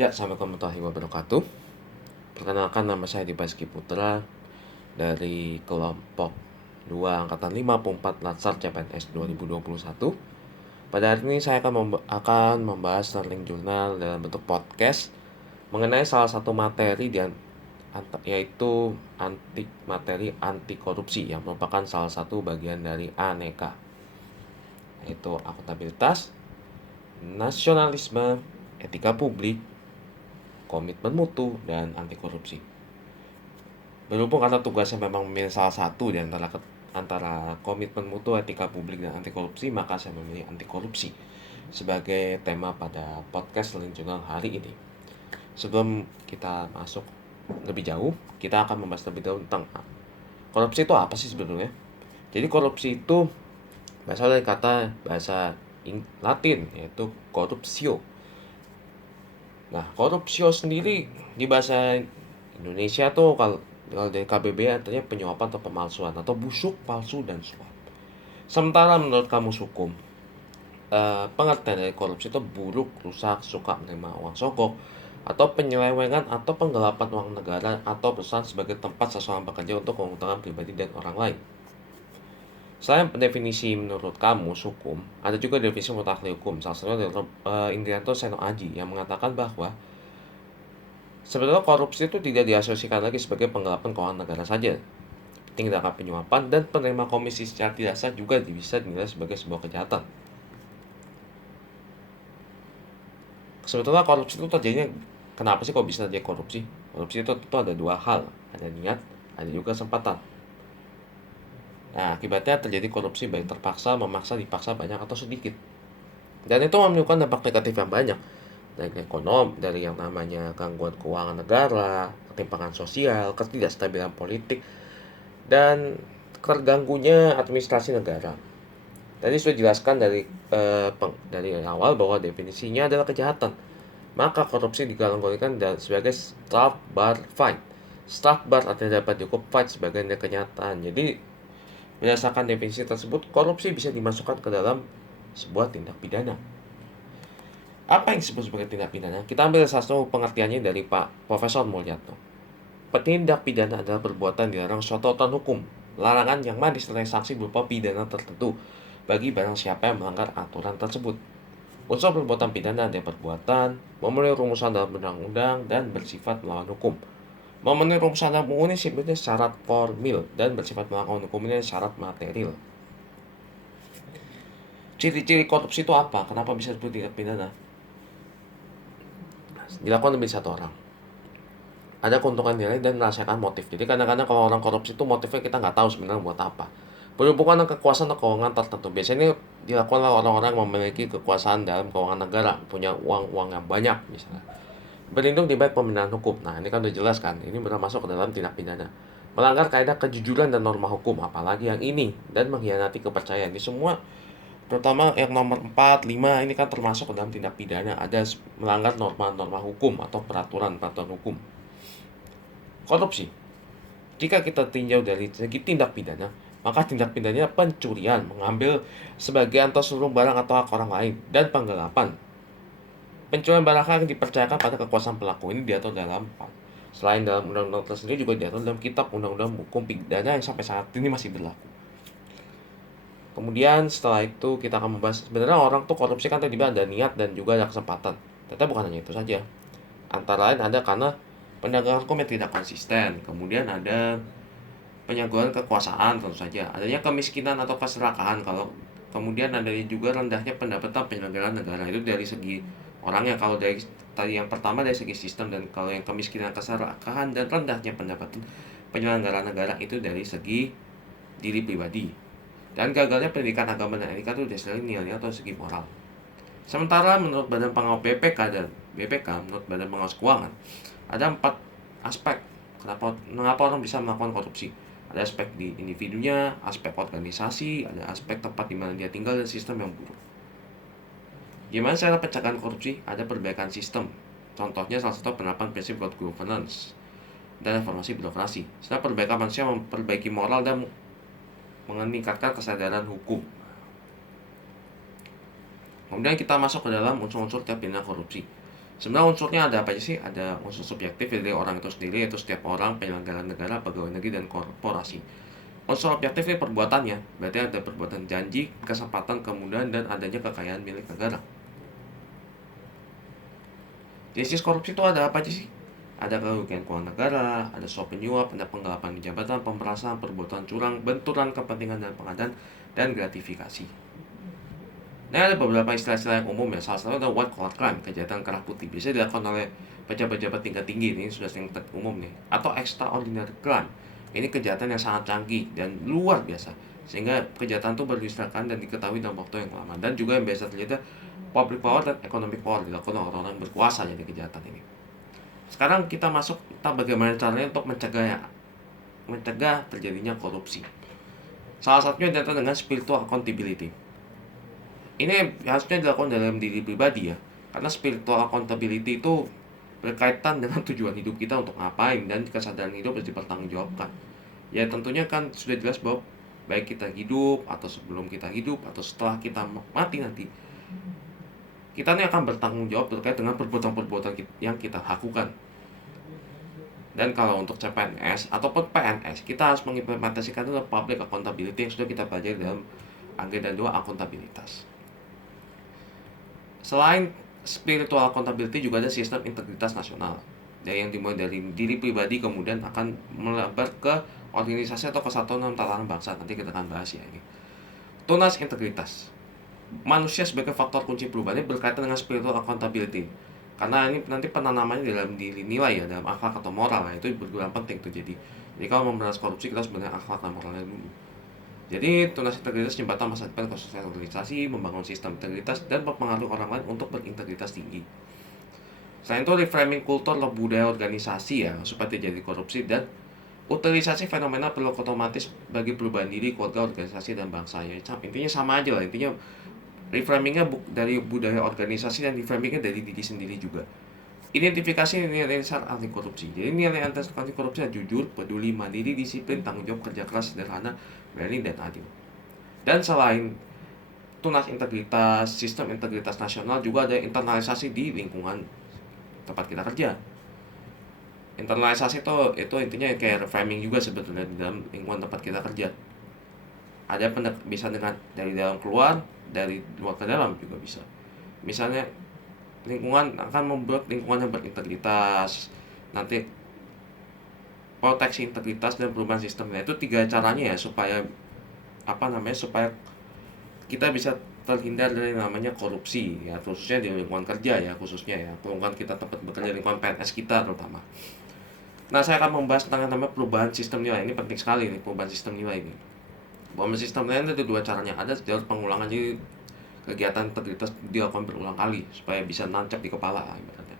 Ya, Assalamualaikum warahmatullahi wabarakatuh. Perkenalkan, nama saya Dibaski Putra dari kelompok 2 Angkatan 54 Latsar CPNS 2021. Pada hari ini saya akan membahas learning journal dalam bentuk podcast mengenai salah satu materi yaitu materi anti korupsi yang merupakan salah satu bagian dari aneka, yaitu akuntabilitas, nasionalisme, etika publik, komitmen mutu, dan anti korupsi. Berhubung karena tugasnya memang memilih salah satu di antara komitmen mutu, etika publik, dan anti korupsi, maka saya memilih anti korupsi sebagai tema pada podcast Learning Journal hari ini. Sebelum kita masuk lebih jauh, kita akan membahas lebih dahulu tentang korupsi itu apa sih sebenarnya. Jadi korupsi itu berasal dari kata bahasa Latin, yaitu corruptio. Nah, korupsio sendiri di bahasa Indonesia tuh kalau dari KBBI artinya penyuapan atau pemalsuan atau busuk, palsu, dan suap. Sementara menurut Kamus Hukum, pengertian dari korupsi itu buruk, rusak, suka menerima uang sogok, atau penyelewengan atau penggelapan uang negara atau perusahaan sebagai tempat seseorang bekerja untuk keuntungan pribadi dan orang lain. Selain definisi menurut Kamus Hukum, ada juga definisi menurut ahli hukum, salah satunya dari Indrianto Seno Aji, yang mengatakan bahwa sebetulnya korupsi itu tidak diasosiasikan lagi sebagai penggelapan keuangan negara saja. Tindakan penyuapan dan penerima komisi secara tidak sah juga bisa dinilai sebagai sebuah kejahatan. Sebetulnya korupsi itu terjadinya, kenapa sih kok bisa terjadi korupsi? Korupsi itu ada dua hal, ada niat, ada juga kesempatan. Nah, akibatnya terjadi korupsi baik terpaksa, memaksa, dipaksa, banyak atau sedikit. Dan itu menimbulkan dampak negatif yang banyak, dari yang namanya gangguan keuangan negara, ketimpangan sosial, ketidakstabilan politik, dan terganggunya administrasi negara. Tadi sudah dijelaskan dari awal bahwa definisinya adalah kejahatan. Maka korupsi digalang-galangkan sebagai strafbar fine. Strafbar artinya dapat dihukum, fine sebagai kenyataan. Jadi berdasarkan definisi tersebut, korupsi bisa dimasukkan ke dalam sebuah tindak pidana. Apa yang disebut sebagai tindak pidana? Kita ambil salah satu pengertiannya dari Pak Profesor Mulyato. Tindak pidana adalah perbuatan dilarang suatu aturan hukum, larangan yang mana disertai sanksi berupa pidana tertentu bagi barang siapa yang melanggar aturan tersebut. Unsur perbuatan pidana ada perbuatan memenuhi rumusan dalam undang-undang dan bersifat melawan hukum. Memenuhi rumusan dalam UU ini sifatnya syarat formil dan bersifat melawan hukum ini syarat material. Ciri-ciri korupsi itu apa? Kenapa bisa disebut tindak pidana? Dilakukan lebih satu orang. Ada keuntungan nilai dan merasakan motif. Jadi kadang-kadang kalau orang korupsi itu motifnya kita nggak tahu sebenarnya buat apa. Berhubungan dengan kekuasaan atau keuangan tertentu. Biasanya dilakukan oleh orang-orang yang memiliki kekuasaan dalam keuangan negara, punya uang yang banyak misalnya. Berlindung di balik pembinaan hukum. Nah, ini kan udah jelas kan, ini benar masuk ke dalam tindak pidana. Melanggar kaidah kejujuran dan norma hukum, apalagi yang ini, dan mengkhianati kepercayaan. Ini semua, terutama yang nomor 4, 5, ini kan termasuk ke dalam tindak pidana. Ada melanggar norma-norma hukum atau peraturan-peraturan hukum. Korupsi. Jika kita tinjau dari segi tindak pidana, maka tindak pidananya pencurian, mengambil sebagian atau seluruh barang atau hak orang lain, dan penggelapan. Pencurian barang yang dipercayakan pada kekuasaan pelaku ini diatur selain dalam undang-undang tersendiri juga diatur dalam kitab undang-undang hukum pidana yang sampai saat ini masih berlaku. Kemudian setelah itu kita akan membahas sebenarnya orang tuh korupsi kan tadi ada niat dan juga ada kesempatan. Ternyata bukan hanya itu saja. Antara lain ada karena penegakan hukum yang tidak konsisten, kemudian ada penyalahgunaan kekuasaan tentu saja, adanya kemiskinan atau keserakahan, kalau kemudian adanya juga rendahnya pendapatan penyelenggaraan negara. Itu dari segi orangnya. Kalau dari tadi yang pertama dari segi sistem, dan kalau yang kemiskinan, keserakahan, dan rendahnya pendapatan penyelenggaraan negara itu dari segi diri pribadi. Dan gagalnya pendidikan agama dan etika itu dari segi nilai atau segi moral. Sementara menurut Badan Pengawas BPK dan BPK, menurut Badan Pengawas Keuangan, ada 4 aspek mengapa orang bisa melakukan korupsi. Ada aspek di individunya, aspek organisasi, ada aspek tempat di mana dia tinggal, dan sistem yang buruk. Gimana cara pencegahan korupsi? Ada perbaikan sistem. Contohnya salah satu penerapan prinsip good governance dan reformasi birokrasi. Setelah perbaikan manusia, memperbaiki moral dan meningkatkan kesadaran hukum. Kemudian kita masuk ke dalam unsur-unsur tindak pidana korupsi. Sebenarnya unsurnya ada apa aja sih? Ada unsur subjektif dari orang itu sendiri, yaitu setiap orang, penyelenggara negara, pegawai negeri, dan korporasi. Unsur objektif ini perbuatannya, berarti ada perbuatan janji, kesempatan, kemudahan, dan adanya kekayaan milik negara. Jenis korupsi itu ada apa aja sih? Ada kerugian keuangan negara, ada suap menyuap, ada penggelapan jabatan, pemerasan, perbuatan curang, benturan kepentingan dan pengadaan, dan gratifikasi. Nah, ada beberapa istilah-istilah yang umum ya. Salah satu adalah white collar crime, kejahatan kerah putih. Biasanya dilakukan oleh pejabat-pejabat tingkat tinggi, ini sudah sering umum nih. Atau extraordinary crime, ini kejahatan yang sangat canggih dan luar biasa, sehingga kejahatan itu baru diserahkan dan diketahui dalam waktu yang lama. Dan juga yang biasa terjadi public power dan economic power, dilakukan oleh orang-orang yang berkuasa jadi kejahatan ini. Sekarang kita masuk tentang bagaimana caranya untuk mencegah terjadinya korupsi. Salah satunya adalah dengan spiritual accountability. Ini harusnya dilakukan dalam diri pribadi ya, karena spiritual accountability itu berkaitan dengan tujuan hidup kita untuk ngapain, dan kesadaran hidup harus dipertanggungjawabkan. Ya tentunya kan sudah jelas bahwa baik kita hidup, atau sebelum kita hidup, atau setelah kita mati nanti, kita ini akan bertanggung jawab terkait dengan perbuatan-perbuatan yang kita lakukan. Dan kalau untuk CPNS ataupun PNS, kita harus mengimplementasikan itu public accountability yang sudah kita pelajari dalam agenda 2 akuntabilitas. Selain spiritual accountability, juga ada sistem integritas nasional, yang dimulai dari diri pribadi kemudian akan melebar ke organisasi atau kesatuan dan tatanan bangsa. Nanti kita akan bahas ya ini. Tunas integritas. Manusia sebagai faktor kunci perubahannya berkaitan dengan spiritual accountability. Karena ini nanti penanamannya dalam diri nilai ya, dalam akhlak atau moral ya, itu berguna penting tuh. Jadi kalau memberantas korupsi, kita harus benar akhlak dan moralnya dulu. Jadi, tunas integritas jembatan masa depan konstruksi organisasi, membangun sistem integritas, dan mempengaruhi orang lain untuk berintegritas tinggi. Selain itu, reframing kultur atau budaya organisasi ya, supaya tidak jadi korupsi, dan utilisasi fenomena perlu otomatis bagi perubahan diri, keluarga, organisasi, dan bangsa ya. Intinya sama aja lah, intinya reframingnya dari budaya organisasi dan reframingnya dari diri sendiri juga. Identifikasi nilai dasar anti korupsi. Jadi nilai anti korupsi adalah jujur, peduli, mandiri, disiplin, tanggung jawab, kerja keras, sederhana, berani, dan adil. Dan selain tunas integritas, sistem integritas nasional, juga ada internalisasi di lingkungan tempat kita kerja. Internalisasi itu intinya kayak reframing juga sebetulnya di dalam lingkungan tempat kita kerja. Ada bisa dengan dari dalam keluar, dari luar ke dalam juga bisa. Misalnya lingkungan akan membuat lingkungan yang berintegritas, nanti proteksi integritas dan perubahan sistemnya. Itu 3 caranya ya, supaya supaya kita bisa terhindar dari namanya korupsi ya, khususnya di lingkungan kerja ya, khususnya ya lingkungan kita tempat bekerja, lingkungan PNS kita terutama. Nah, saya akan membahas tentang namanya perubahan sistem nilai. Ini penting sekali nih, perubahan sistem nilai ini. Perubahan sistem nilai ada 2 caranya. Ada jalur pengulangan, jadi kegiatan integritas dilakukan berulang kali supaya bisa nancap di kepala ibaratnya.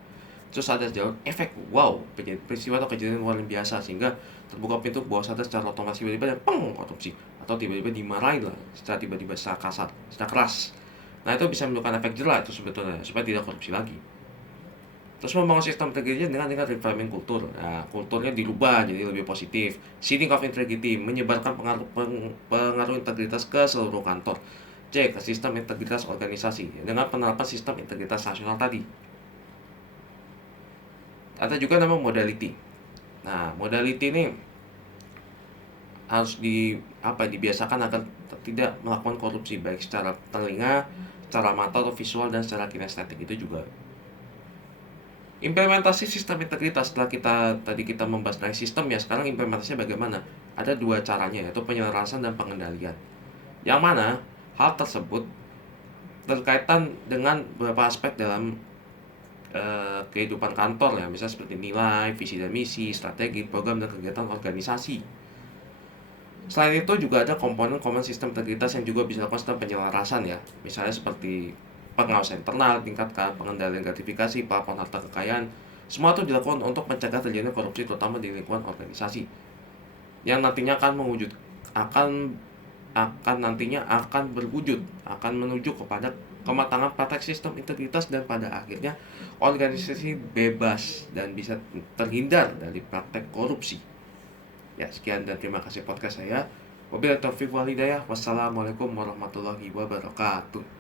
Terus ada jalur efek wow, peristiwa atau kejadian luar biasa sehingga terbuka pintu bawah sadar secara otomatis, tiba-tiba korupsi, atau tiba-tiba dimarahin lah secara tiba-tiba, secara kasar, secara keras. Nah, itu bisa menimbulkan efek jerah itu sebetulnya supaya tidak korupsi lagi. Terus membangun sistem integritas dengan reframing kultur. Nah, kulturnya dirubah jadi lebih positif. Seeding of integrity, menyebarkan pengaruh integritas ke seluruh kantor. C. Ke sistem integritas organisasi dengan penerapan sistem integritas nasional tadi. Ada juga nama modality. Nah, modality ini harus dibiasakan agar tidak melakukan korupsi, baik secara telinga, secara mata atau visual, dan secara kinestetik. Itu juga implementasi sistem integritas. Setelah kita membahas dari sistem ya, sekarang implementasinya bagaimana? Ada 2 caranya, yaitu penyelarasan dan pengendalian. Yang mana hal tersebut berkaitan dengan beberapa aspek dalam kehidupan kantor ya, misalnya seperti nilai, visi dan misi, strategi, program, dan kegiatan organisasi. Selain itu juga ada komponen sistem integritas yang juga bisa dilakukan setelah penyelarasan ya, misalnya seperti pengawasan internal, tingkatkan pengendalian gratifikasi, pelaporan harta kekayaan. Semua itu dilakukan untuk mencegah terjadinya korupsi, terutama di lingkungan organisasi, yang nantinya akan menuju kepada kematangan praktek sistem integritas, dan pada akhirnya organisasi bebas dan bisa terhindar dari praktek korupsi. Ya, sekian dan terima kasih podcast saya. Wabillahi taufiq wal hidayah. Wassalamualaikum warahmatullahi wabarakatuh.